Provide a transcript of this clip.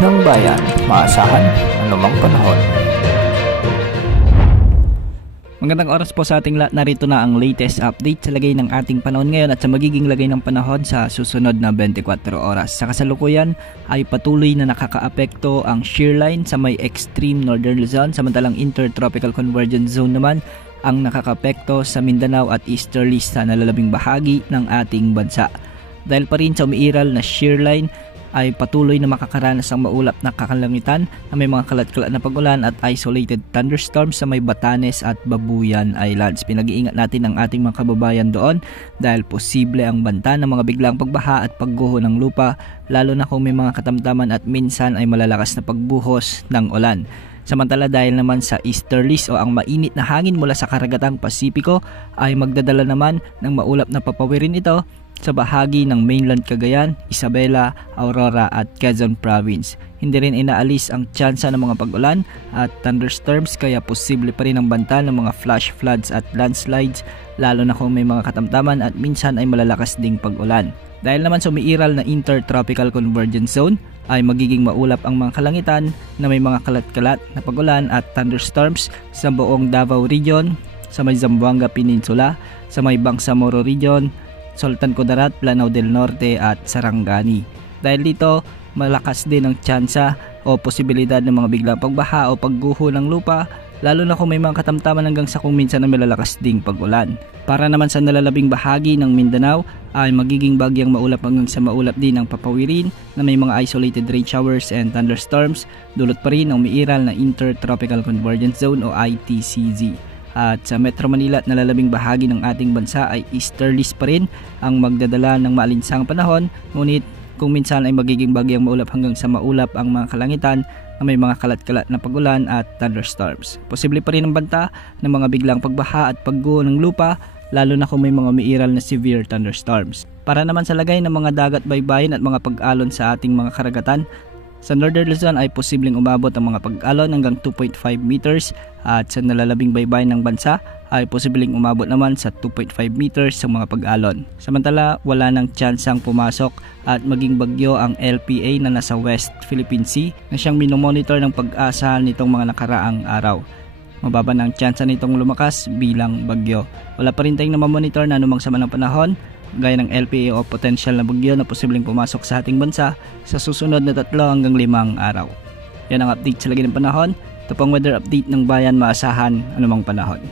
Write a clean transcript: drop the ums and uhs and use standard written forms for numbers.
ng bayan, maasahan anumang panahon. Magandang oras po sa ating lahat. Narito na ang latest update sa lagay ng ating panahon ngayon at sa magiging lagay ng panahon sa susunod na 24 oras. Sa kasalukuyan ay patuloy na nakakaapekto ang shear line sa may extreme northern Luzon, samantalang intertropical convergence zone naman ang nakakaapekto sa Mindanao at easterly sa nalalabing bahagi ng ating bansa. Dahil pa rin sa umiiral na shear line ay patuloy na makakaranas ang maulap na kakalangitan na may mga kalat-kalat na pag-ulan at isolated thunderstorms sa may Batanes at Babuyan Islands. Pinag-iingat natin ang ating mga kababayan doon dahil posible ang banta ng mga biglang pagbaha at pagguho ng lupa, lalo na kung may mga katamtaman at minsan ay malalakas na pagbuhos ng ulan. Samantala dahil naman sa easterlies o ang mainit na hangin mula sa karagatang Pasipiko ay magdadala naman ng maulap na papawirin ito sa bahagi ng mainland Cagayan, Isabela, Aurora at Quezon Province. Hindi rin inaalis ang tsansa ng mga pag-ulan at thunderstorms kaya posible pa rin ang banta ng mga flash floods at landslides, lalo na kung may mga katamtaman at minsan ay malalakas ding pag-ulan. Dahil naman sa umiiral na intertropical convergence zone ay magiging maulap ang mga kalangitan na may mga kalat-kalat na pag-ulan at thunderstorms sa buong Davao Region, sa may Zamboanga Peninsula, sa may Bangsamoro Region, Sultan Kudarat, Lanao del Norte at Sarangani. Dahil dito, malakas din ang tsansa o posibilidad ng mga biglang pagbaha o pagguho ng lupa, lalo na kung may mga katamtaman hanggang sa kung minsan na malalakas ding pag-ulan. Para naman sa nalalabing bahagi ng Mindanao ay magiging bagyang maulap hanggang sa maulap din ang papawirin na may mga isolated rain showers and thunderstorms, dulot pa rin ang umiiral na Intertropical Convergence Zone o ITCZ. At sa Metro Manila at nalalabing bahagi ng ating bansa ay easterlies pa rin ang magdadala ng maalinsang panahon, ngunit kung minsan ay magiging bagyang maulap hanggang sa maulap ang mga kalangitan na may mga kalat-kalat na pag-ulan at thunderstorms. Posible pa rin ang banta ng mga biglang pagbaha at pagguho ng lupa, lalo na kung may mga umiiral na severe thunderstorms. Para naman sa lagay ng mga dagat baybayin at mga pag-alon sa ating mga karagatan, sa Northern Luzon ay posibleng umabot ang mga pag-alon hanggang 2.5 meters at sa nalalabing baybayin ng bansa ay posibleng umabot naman sa 2.5 meters sa mga pag-alon. Samantala, wala nang tsansang pumasok at maging bagyo ang LPA na nasa West Philippine Sea na siyang minomonitor ng Pag-asa nitong mga nakaraang araw. Mababa ng tsansa nitong lumakas bilang bagyo. Wala pa rin tayong namamonitor na anumang sama ng panahon gaya ng LPA o potential na bagyo na posibleng pumasok sa ating bansa sa susunod na 3 hanggang 5 araw. Yan ang update sa lagay ng panahon. Ito pang weather update ng bayan, maasahan anumang panahon.